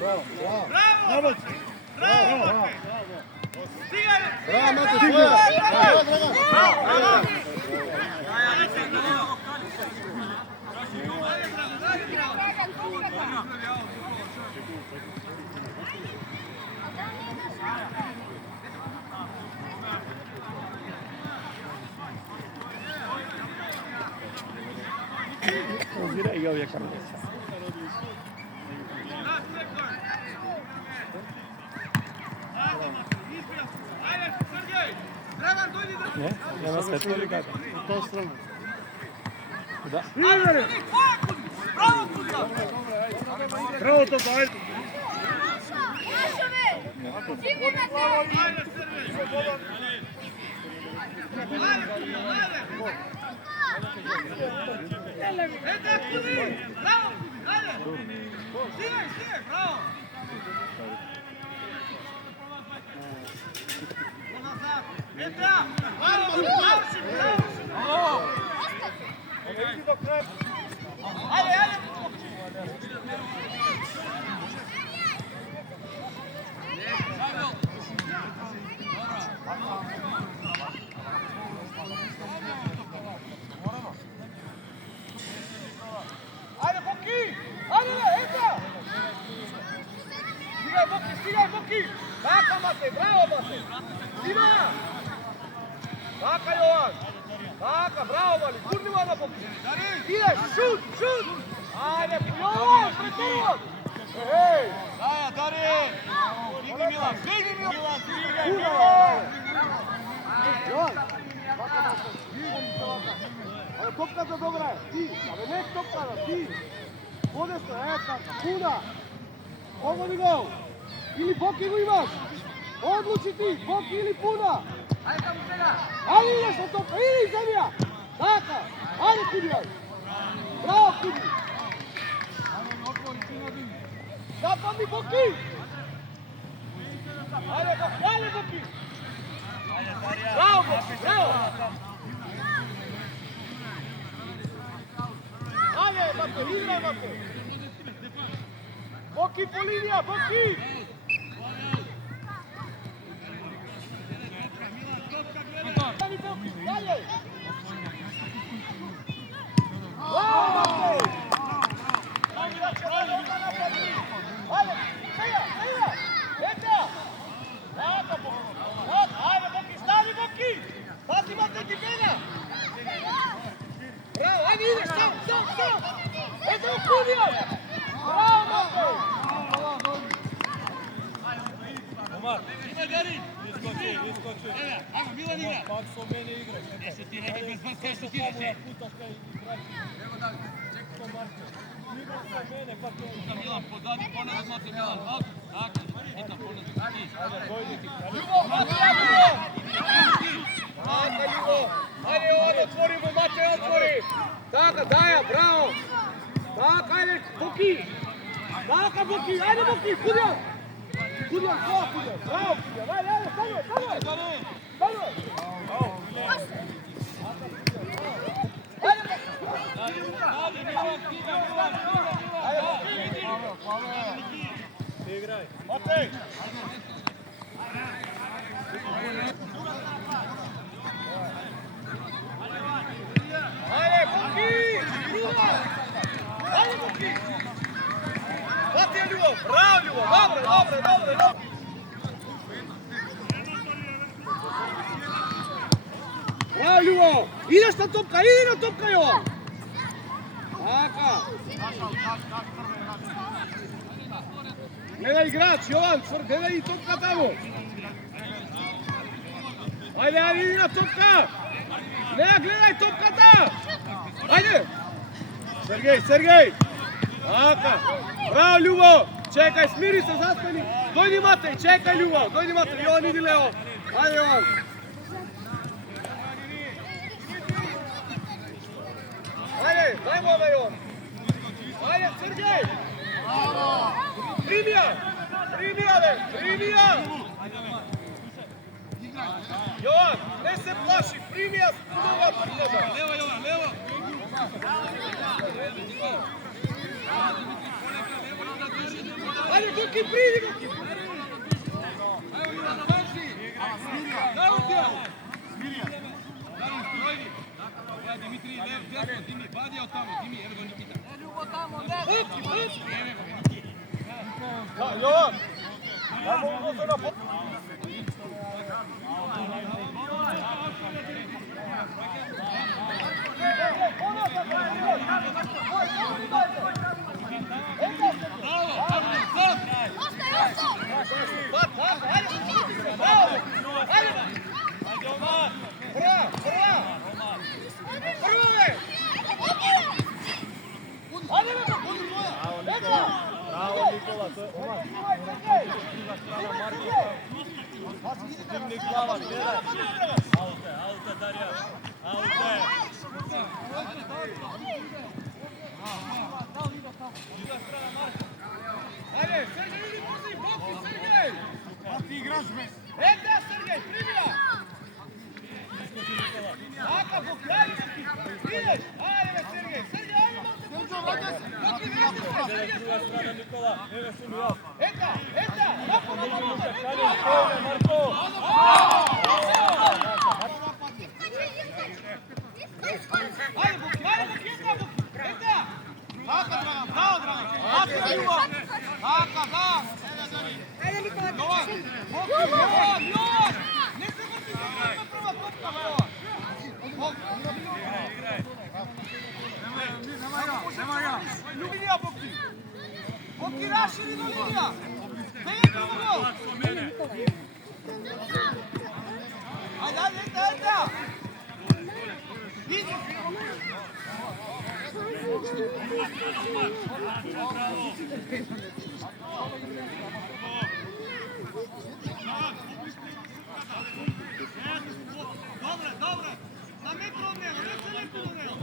Bravo! Bravo! Bravo, Mate, svoje! Bravo, Dragan! Bravo! Ozira igrao je Karlovca. Ne, nema svetlo ili kako? U to stranu. Da. Bravo, to da, ajde! Ajde, Boki! Ajde, entra! Stigaj, Boki! Taka, Mate, bravo, Mate! Stigaj! Taka, Jovan! Taka, bravo, Mali! Gurnimo na Boki! Ideš, šut! Ajde, Jovan, preterovat! Hej! Daja, Darin! Stigni Milan! Milan, stigaj! Jovan! Taka, Mate, idemo mi se ovaka. Ali topkata dobra je, ti, ali nek topkata, ti. Podesno, taka, puna. Pogodi go. Ili Boki go imaš. Odluči ti, Boki ili puna. Ali ideš na topka, ili zemlja. Taka, ajde Kudijaj. Bravo Kudi. Zapadni Boki. Ajde Boki. Bravo Boki, bravo. Ajde, Mate, igraj, Mate! Boki po linija, Boki! Dalje! Bravo, Mate! Ajde, Seja! Eta! Ajde, Boki, stani, Boki! Pati, Mate, ti pena! Bravo, ajde ideš, sam! Eto Kudija! Bravo, Mate! Omar! Ima Darin! Iskoči! Ajmo, Milan igra! Makso mene igra. Jesi ti rekao bez vas kaj što ti reče? Evo da, čekaj to Marko. Igra sa mene, kako je. Puta Milan, podadi ponad Mate Milan. Tako, puta ponad ti. Ajde, dojdi ti. Ljubo, Mate, Ljubo! Mate, Ljubo! Ajde, ovdje otvorimo, Mate, otvori! Taka, Daja, bravo! Taka, ajde, Boki! Taka, Boki, ajde, Boki, Kudija! Kudija, bravo, Kudija! Bravo, Kudija, ajde, stanuje! Igraj. Mate! Ajde, Boki! Ajde, Boki! Mate, Ljubo! Bravo, Ljubo! Dobro! Bravo, Ljubo! Ideš na topka, idi na topka, Jovan! Taka! Gledaj igrač, Jovan, gledaj i topka tamo! Ajde, idi na topka! Ne, gledaj topka tamo! Ajde! Sergej! Taka! Bravo, Ljubo! Čekaj, smiri se, zastani! Dojdi, Matej, čekaj, Ljubo! Dojdi, Matej, Jovan, idi Leo! Ajde, Jovan! Ajde, dajmo ove, Jovan! Ajde, Sergej! Primija! Jovan, ne se plaši, primija mnoga prvoga! Levo, Jovan, levo! Ajde, Ajde, Buki, pridi, Buki! Dimitri, lev, desno, Dimi, vadi od tamo, Dimi, evo ga Nikita. Buki, Buki! Jovan! Ajmo uvoze na po... Bravo Nikola, to je Omar. Dimnik glava, gledaj. Aute, Darija. Aute. Ajde, Sergej, idi brzi, Buki, Sergej! A ti igraš bez. Eda, Sergej, primila! Aka, Buki, ajde, Buki! Ideš! Ajde, Sergej, Sergej, ajde, Buki, vrati se, Sergej! Druga strana Nikola, evo su mi ja. Eda, Marko! Marko! Ajde, Buki, Eda, Buki! Eda! Haka, Dragan, bravo, Dragan. Haka, Jovan. Haka, da. Jovan, Jovan! Ne se vrti, ne prva topka, Jovan. Nema ga. Linija, Buki. Buki, raširi do linija. Pegaj prvo gol. Ajde, Eda. Idi. Dobre. Na metru od njega, ne se metru od njega.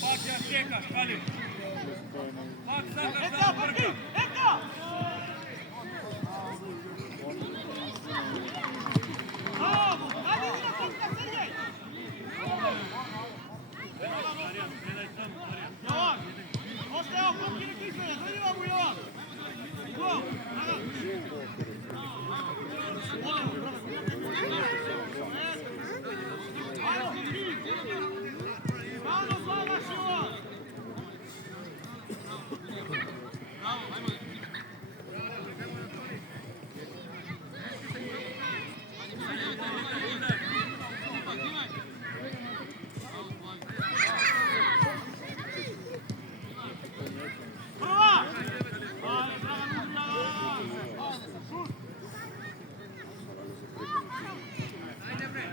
Pakija čekaš, Kali. Pak sad Eda, Buki, Eda! Bravo, ajde, ide topka, Sergej! Jovan, ostaje Buki ne kisanja, dođeva mu Jovan. Go, Rano zlagaš Jovan. Prva!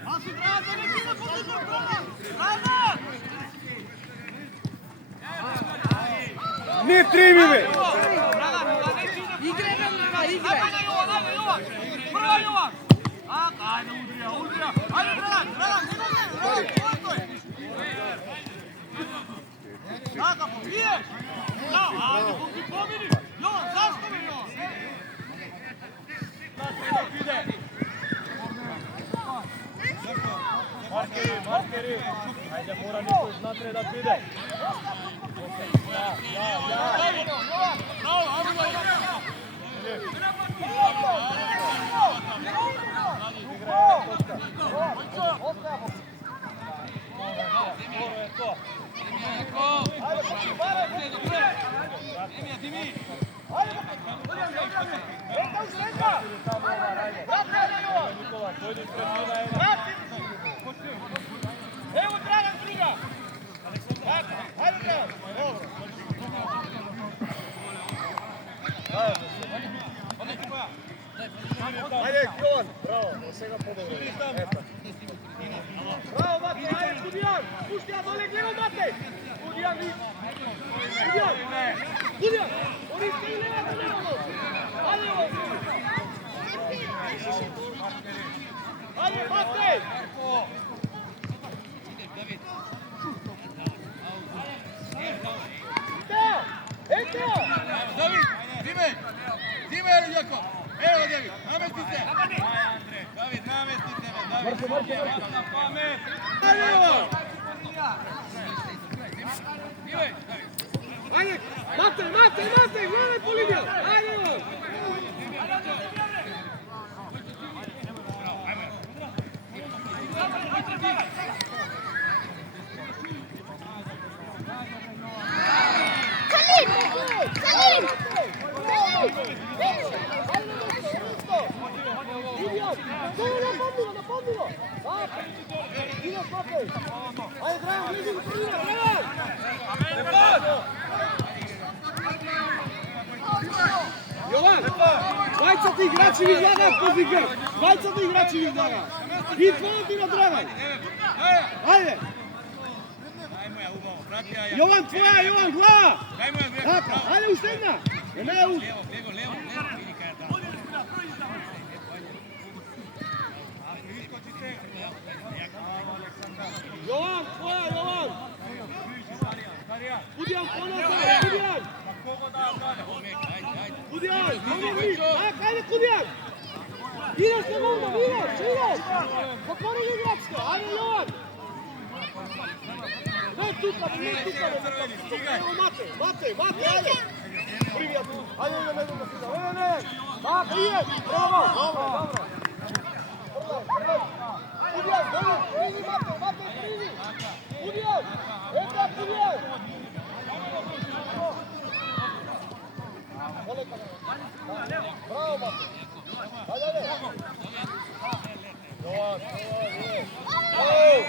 Asi Dragan, ne kida potičak, Dragan! Dragan! Ne trimi me! Igre nam, ajde Jovan! Prva Jovan! Ajde udrija! Ajde Dragan, koliko je? Dragan, pobiješ! Ajde, Buki, pobjedi! Jovan, zašto mi Jovan? Markeri! Ajde, mora neko naprijed da ide. Evo Dragan druga! Ajde Dragan! Ajde, Jovan! Bravo, od svega podobno. Bravo Mate, ajde Gudijan! Gudijan, dole gledaj Mate! Gudijan, Gudijan! Oni ste i leva do leva! Ajde ovo! Ajde Mate! Eteo! David, Dime ili Jakov? Evo David, namesti se! David, namesti se! Pamet! Ajde, Matej, gledaj po liniju! Ajde! Jovan, dvajcati igrači izgleda poziga. Dvajcati igrači izgleda. I tvoja ti na Dragan. Ajde. Jovan, tvoja, Jovan, glava. Tako, ajde uštedna. Ne, u. Jovan, tvoja, Jovan. Kudijan, ponosno, Kudijan. Kudijan, pomogi. Tak, ajde Kudijan. Ideš na gumom, ideš. Potvori igračke, ajde Jovan. Ne tukam. Evo Matej, ajde. Privijet, ajde, ne. Tak, privijet, bravo. Dobro. Kudijan, primi Matej, primi. Kudijan, Kudijan. Bravo, Matej. Ajde.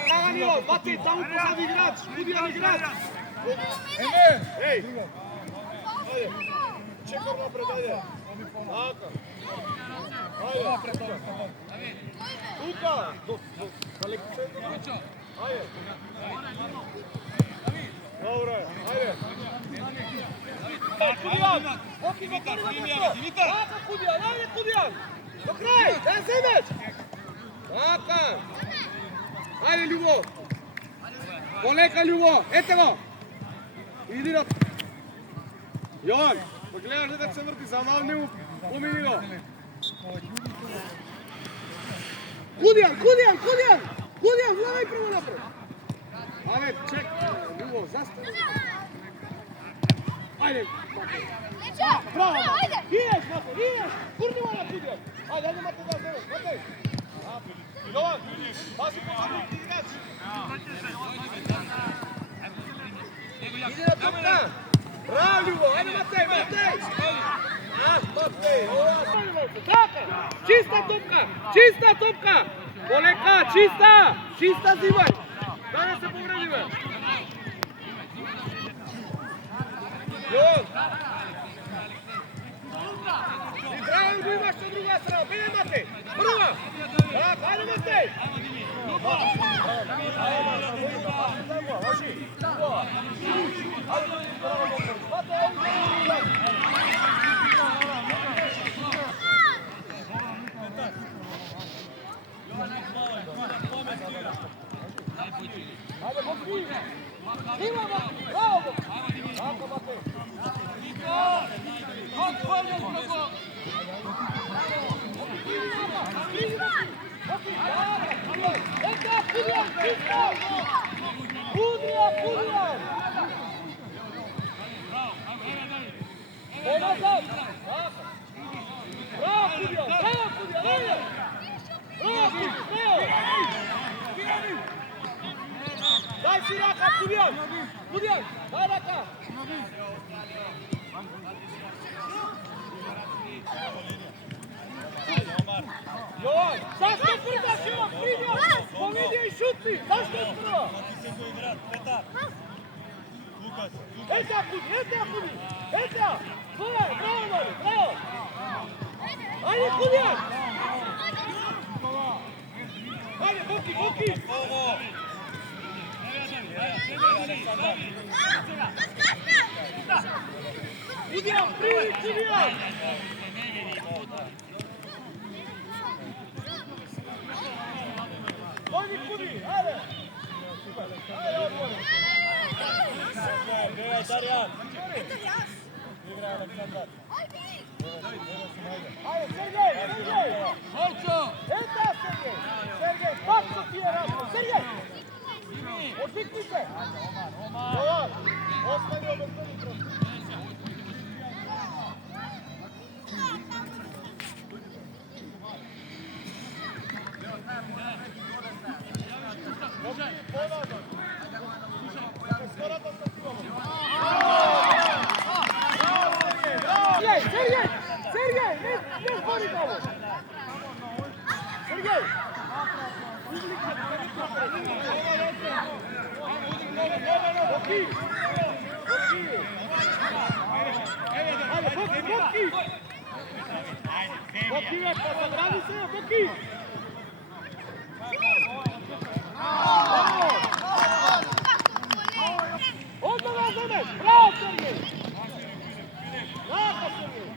Dragan, Matej, tamo pozadi igrač, Kudijan igrač. Ej. Ajde. Čekar napred, ajde. Tako. Ajde. Tuka. Daleko centru. Ajde. Dobro, ajde. Kudijan. Dimitar. Tako, Kudijan, ajde Kudijan. Do kraj, daj se meč. Tako. Ajde, Ljubo. Poleka, Ljubo. Ete go. Idi na... Jovan, pogledaš da se vrti, za malo njemu pomini go. Kudijan, gledaj prvo napred. Ajde, ček, Ljubo, zastavi. Ajde. Bravo, ideš, Kurnimo na Kudijan. Ajde, Matej, da zove, Matej. Jovan, pazi po crnu, igrač. Idi na topka. Bravo, Ljubo, ajde Matej. Matej, tako, čista topka. Poleka, čista zimaj. Da ne se povredime. Jovan. I Dragan bi imaš na druga strana, bine Matej. Prva. Tako, ajde Matej. Ajde, Boki! Ima, Boki! Bravo, Boki! Tako, Matej! Kudijan! Nazad! Bravo, Kudijan! Ajde! Bravo, Kudijan! Daj si raka, Kudijan! Daj raka! Jovan, zašto prdaš Jovan? Primjer! Povidio i šutni! Zašto je prvo? Eta, Kudi! Tvoje! Bravo, Mari! Bravo! Ajde, Kudijan! Ajde, Boki! Kudijan, primi, Kudijan! Dođi, Kudi, ajde! Ajde, odmori! Gledaj, Darjan! Igra Aleksandar! Ajde, Sergej! Сергей! Боки! Ajde, boki! Boki veća, zabrani se, boki! Odmah ga zove! Bravo, Sergej! Lako, Sergej!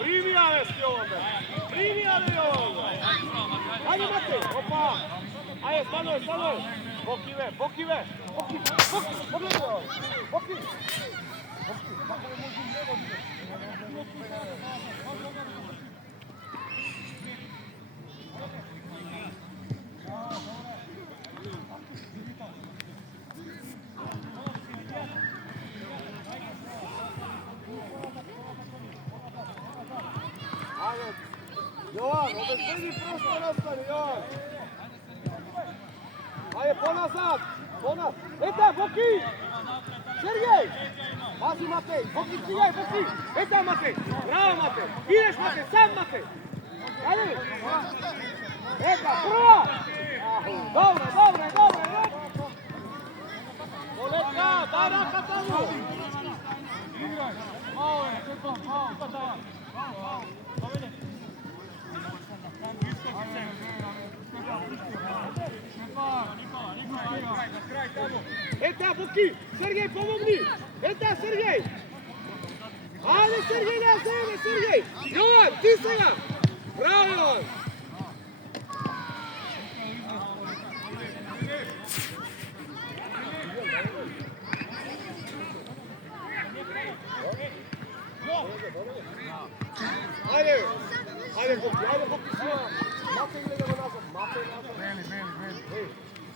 Primija vesti ovdje! Primija li ovdje! Ajde, Matej! Opa! Ajde, stanoj! Bokive! Pogledaj ovdje! Boki! Ajde, Jovan, obezbedi prostor ostane, Jovan. Ajde, ponazad. Eta, Boki! Sergej! Pazi, Matej, Boki, stigaj, Boki! Eta, Matej! Bravo, Matej! Ideš, Matej, sam, Matej! Ajde! Eta, prva! Dobre! Koleka, daj raka tamo! Malo je, čekam, malo. Eta, Boki! Sergej, pomogni! Eta, Sergej! Ajde, Sergej, na sebe, Sergej! Jovan, ti se ga! Bravo, Jovan! Ajde, Boki, sva! Mate gledamo nazad, Mate nazad! Beli!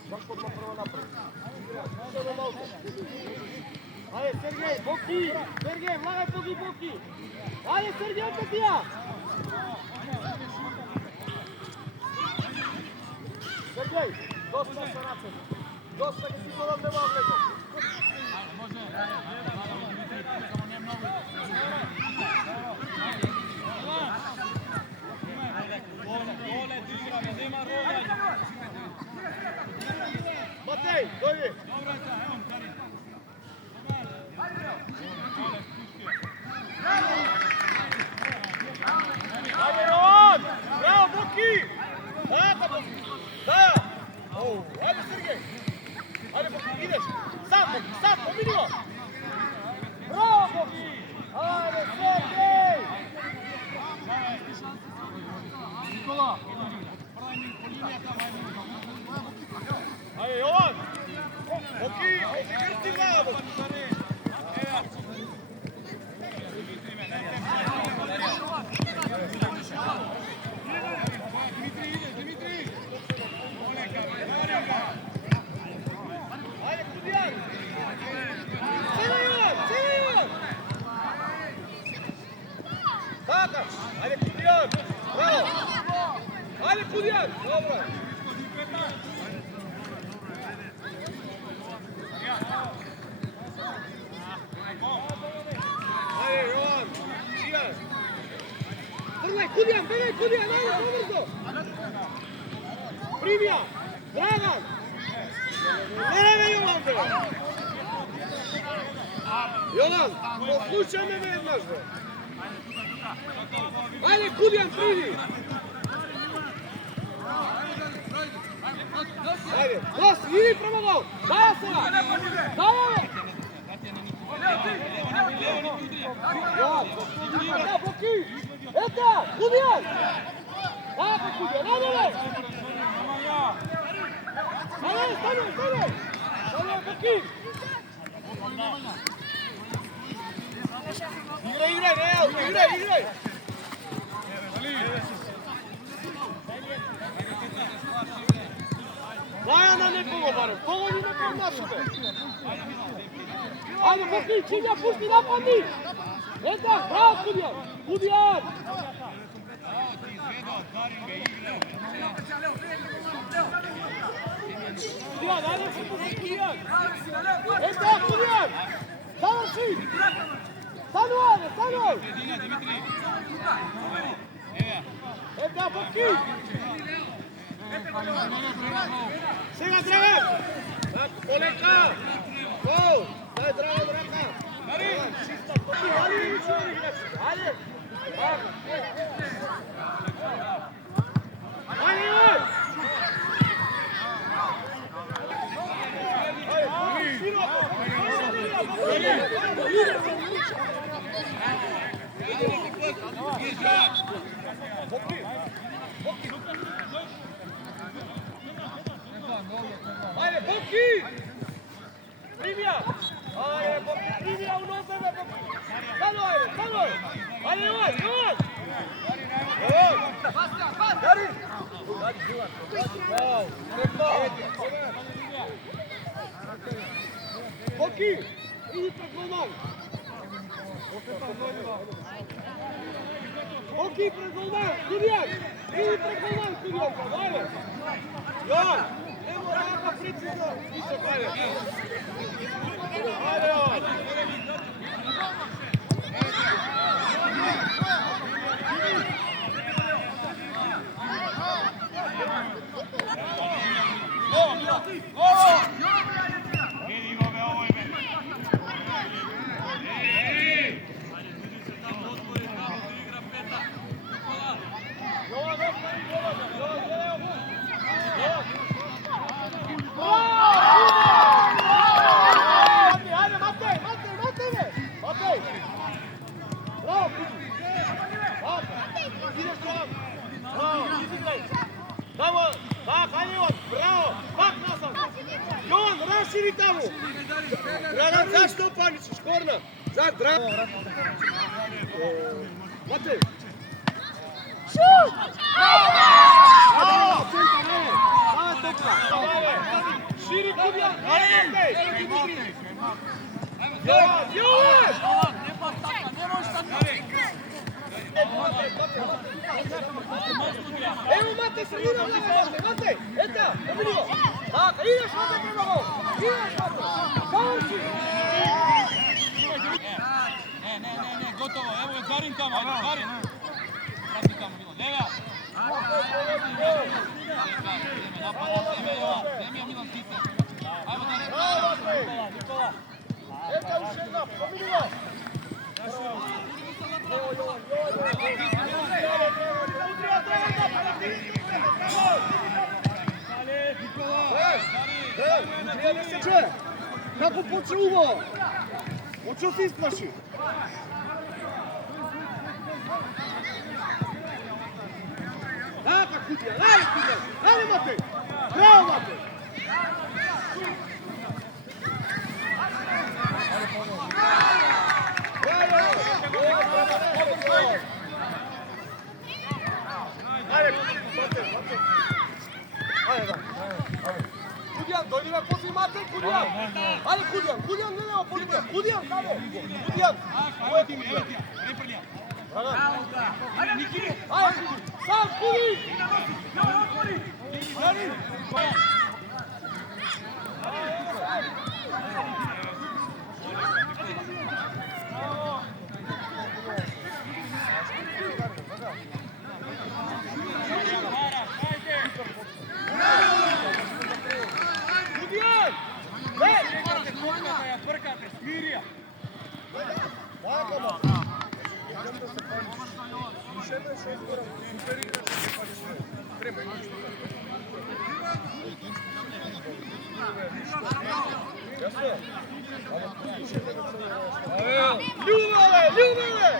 Zašto odmah prvo napred? Ajde, Sergej, Boki! Sergej, vlagaj pogi, Boki! Ajde, Sergej, opet ja! Sergej, dosta sa napred! Dosta ga si gorom nema odlego! Matej, dojdi! Ajde, Jovan! Bravo, Boki! Daja! Ajde, Sergej! Ajde, Boki, ideš! Sam, pomini go! Bravo, Boki! Ajde, Sergej! Nikola! Ajde, Jovan! Boki, krsti glavu! Dimitri! Ajde, Kudijan! Cena Jovan! Taka! Ajde, Kudijan! Bravo! Ajde, Kudijan! Dobro! Ajde, Jovan! Cijan! Trlaj, Kudijan! Ajde, povrzo! Primija! Dragan! Ne, Jovan, bre! Jovan, poslušaj me vednaš, bre! Ajde, Kudijan, pridi! Ajde, dosti, idi prema gol! Daja se ga! Daja! Jovan, Boki! Eta, Kudijan! Tako, Kudijan, nadole! Stane! Boki! Igraj! Daja na nekoga barem, pogodi nekom našube! Ajde, Boki, Činja, pušti, napadni! Eta, bravo, Kudijan! Kudijan, ajde, pušti, Kudijan! Eta, Kudijan! Završi! Стануй! Димитрий. Это Боки! Сега, Драган! Так, полека! Гол! Дай, Драган, ръка! Али, ничего не играть! Али! Али, Иван! Ajde, Boki! Primja! Ajde, Boki, primja u nos sebe, Boki! Stano, ajde, stano! Ajde, Ivan, Ivan! Dari! Boki! Idi pred golman! Boki, pred golman! Kudijan! Idi pred golman, Kudijan! Ajde! Jovan! Evo raka precizno! Visok, ajde! Ajde, Jovan! Širi tamo! Dragan, zašto paničiš? Korna! Dragan! Matej! Šut! Širi Kudijan! Jovan! Jovan! Evo Matej, sredina vlada! Matej! Eta! Obilio! Tako, ideš Matej prema gol! Ideš Matej! Završi! Ne, gotovo, evo je Karin tamo, ajde, Karin. Prati tamo, Milan, Leva. Zemlja Milan Tite. Ajmo da ne. Bravo Matej! Eta još jedna, Obilio! Kako počuvo? Očeo se isplaši? Daka Kudijan, ajde Kudijan, ajde Matej! Bravo Matej! Kudijan, dojdi me poslije Matej, Kudijan! Ajde Kudijan, Kudijan ne nema politika, Kudijan tamo! Kudijan! Ovo je tim izgled. Ajde Niki! Ajde Kudi! Sam Kudi! Ajde! Kudijan! Prkate, smirija. Dakle, idem da se paničiš. Još jedna je 6 gora, super igraš da se paničiš. Treba ići. Jasno? Ali pustiš je tebe crno. Ljubave! Ljubave!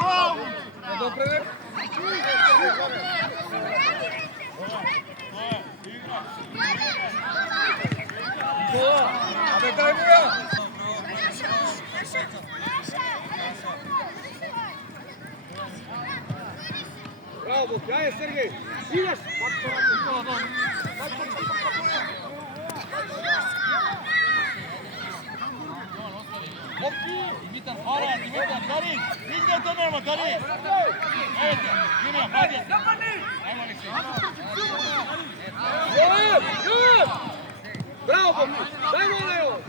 Bravo! Da dopre Abek, daj mu ja! Bravo, Boki, ajde Sergej! Ideš! Dimitar, hvala, Dimitar, Karin! Nigdje to nema, Karin! Evo te, Dimija, Badja! Ajmo li se! Jovan! Jovan! Bravo, Boki! Daj mola Jovan!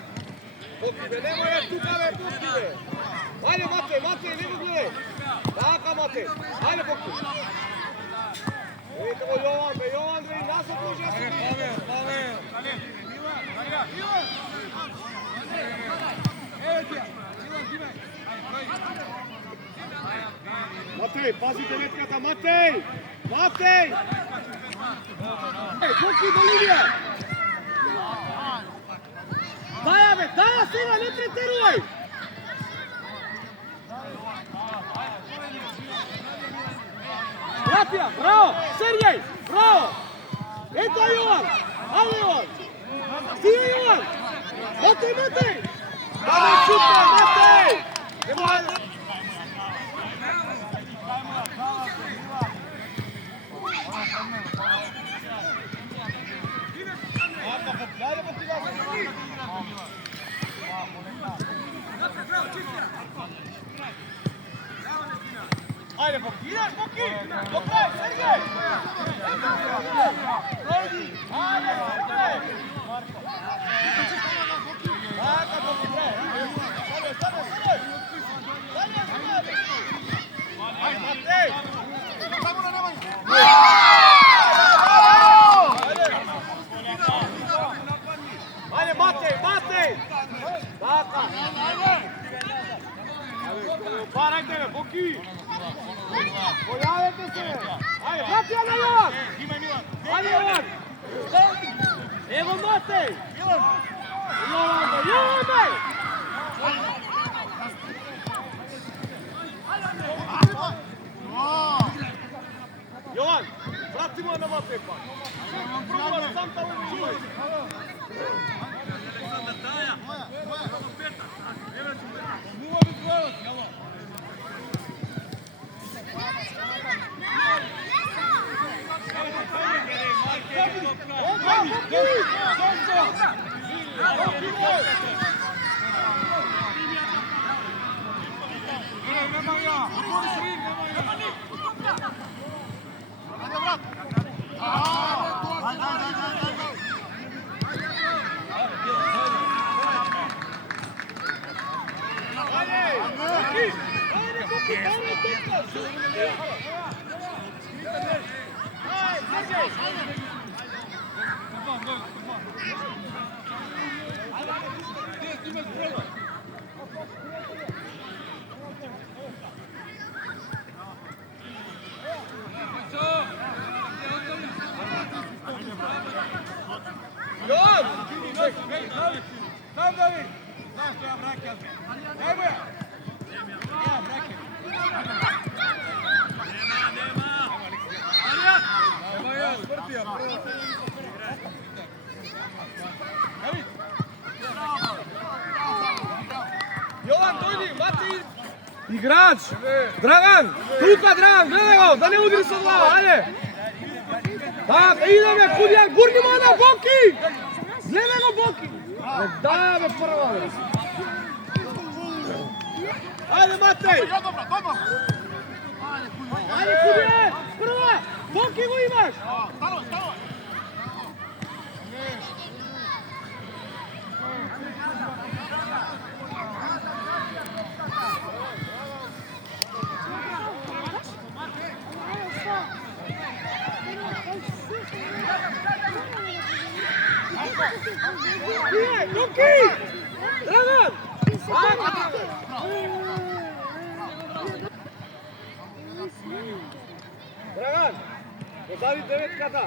Boki, be, nemoj tuka, be, pusti, be! Ajde Matej, ne gledaj. Taka Matej, ajde Boki. Vidite ovo Jovan, vidi nas okruži, ja sam Matej, pazite netkata, Matej! Boki do linije! Daja sina, ne pretjeruj! Ratija, bravo! Sergej, bravo! Eto Jovan! Ajde Jovan! Stiže Jovan! Matej! Daj super, Matej! Ajde, Boki, ideš, Boki! Do kraja, Sergej! Ajde, Sergej! Tako, Boki, bre! Stavljaj! Ajde, Matej! Ajde Matej! Taka! Parajte me, Boki! Pojavite se! Ajde, vrati na Jovan! Ajde Jovan! Evo Matej! Jovan bre! Jovan, vratimo na Matej pa! Probala sam tamo uživaj! Tam David! Znaš što ja brakel? Evo ja! Ja brakel! Evo ja, sprtija, prvo. David! Jovan, dojdi, Matej! Igrač! Dragan! Tuka, Dragan, gledaj ga, da ne udri sa glava, ajde! Tako, ideme, Kudjan, gurnimo na Boki! Gledaj ga, Boki! Daj me prva! Ajde, Matej! Ajde, Kudjan! Prva! Boki go imaš! Boki! Dragan! Dragan! Pozavi devetkata!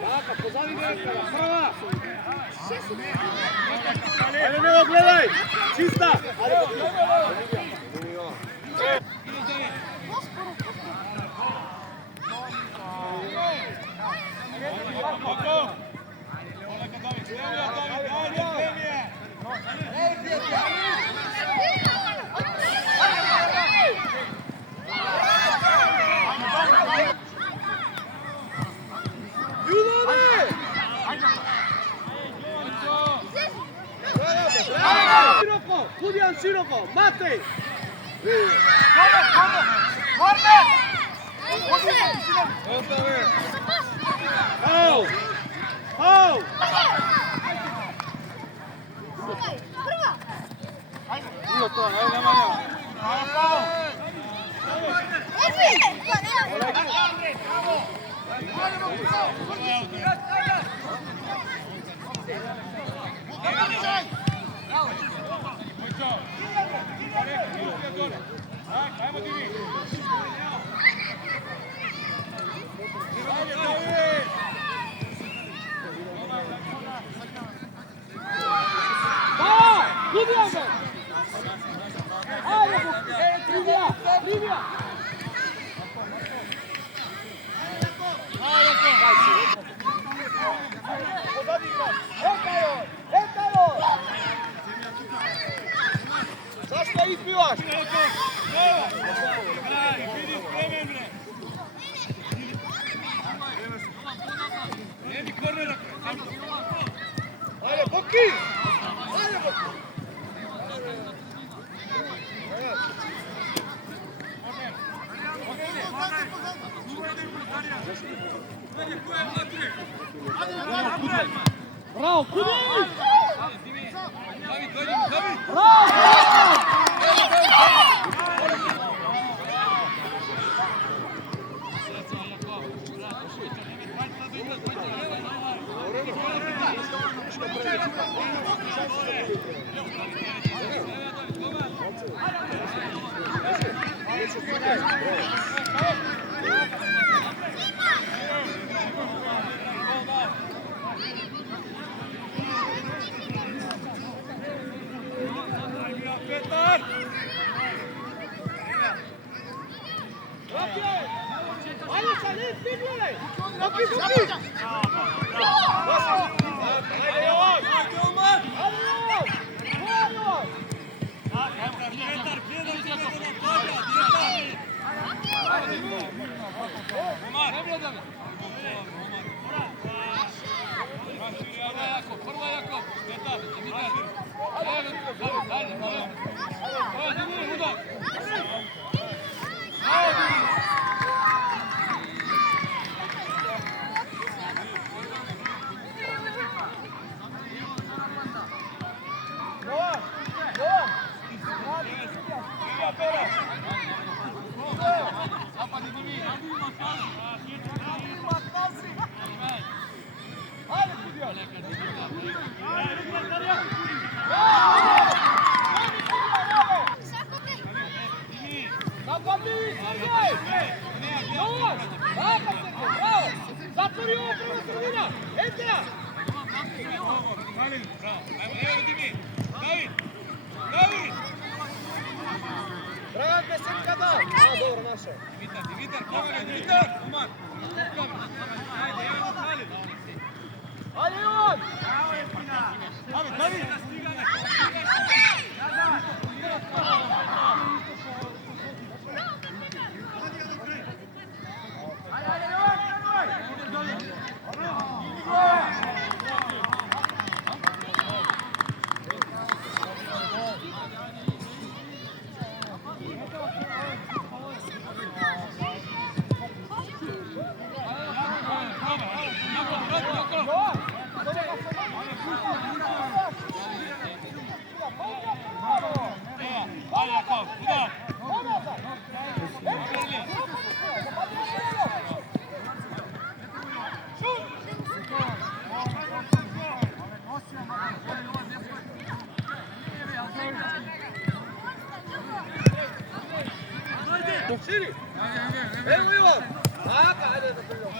Taka, pozavi devetkata! Prva! Ajde, Nevo, gledaj! Čista! Široko! Kudjan široko! Matej! Au! Au! Bilo to, evo Nemanja. Zašto izbivaš? Ajde, Boki! Ajde, Boki! Bravo, kudi!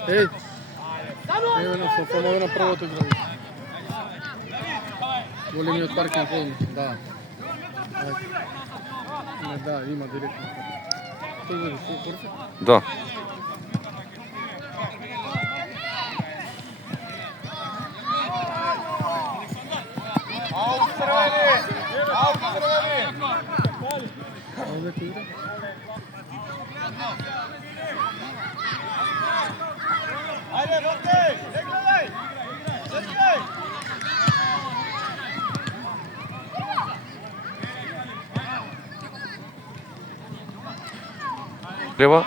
Ej, evo nas, sam samo na prvo to igrali. Voli mi od parking pol, da. Ne, da, ima direktno. To je zove, sve kurce? Da. Aut crveni! Aut crveni! A ovdje ko igra? Ajde, Boki! Ne gledaj! Čekaj! Treba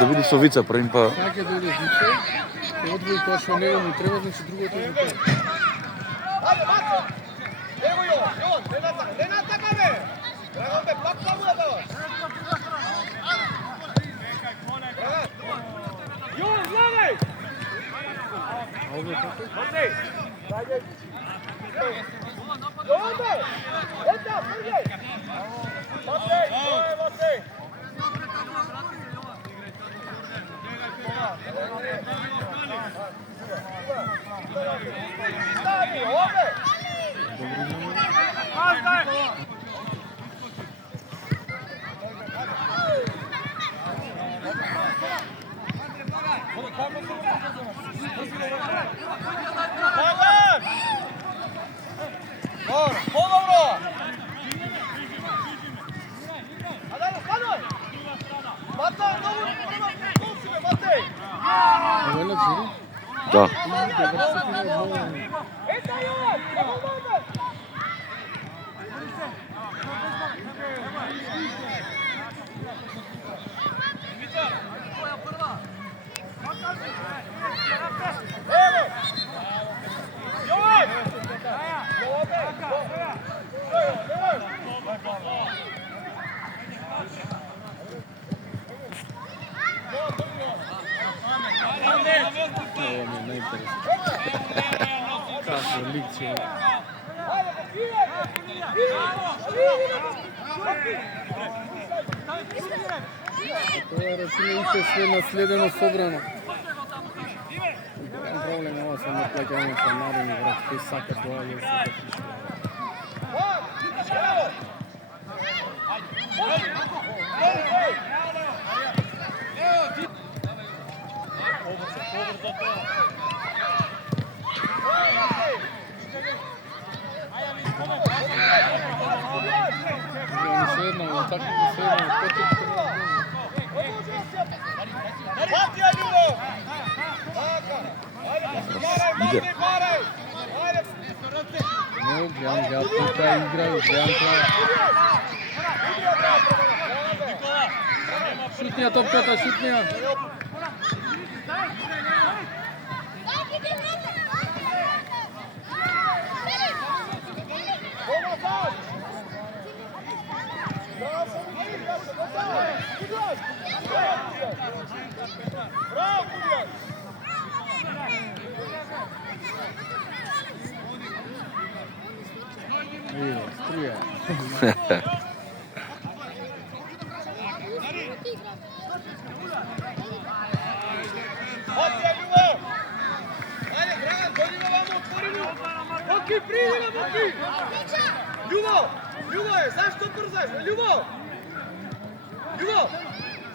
da vidi Sovica, prvim pa... Как е дойде Зиче, odvoji to što njega mu treba, znači drugo to je to. Ajde, Maco! Evo Jovan, ne natakame! Dragan bek, pак само да даваш. Dragan. Jovan, vladaj! Matej! Jovan bek! Eta, prgaj! Matej, to je Matej! Stavi, ovdje! Dragan! Dobro! Adano, stanuj! Matej, dobro, si me, Matej! Ovo je Đuri? Da. Eta Jovan, samo moment! Evo! Jovan! Ovo mi je najinteresantnije. Kako lik će... To je računa više sve nasledeno sobrano. Problem je ovo sam naplaganje sa naravno vrat, koji saka dovolje se da piše. Oni sve jedno, tako da sve jedno, početi Matija Ljubo! Ajde, maraj! Ajde! ne, gledam kraj igraju, gledam kraj. Šutnija topkata, šutnija. Bravo, Kudijan! Evo, struja. Matija Ljubo! Ajde, Dragan, dođi ga vamo, otvori mu! Boki, pridi ga, Boki! Ljubo! Ljubo je, zašto brzaš? Ljubo! Ljubo!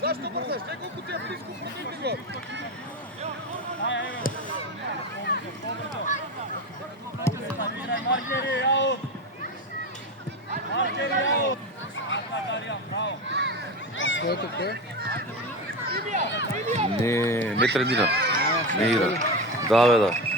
Zašto brzaš? Nekoliko ti je blisko protiv go! Markeri, out! Markeri, out! Ko je to, ko je? Ne trenira. Ne igra. Da, da.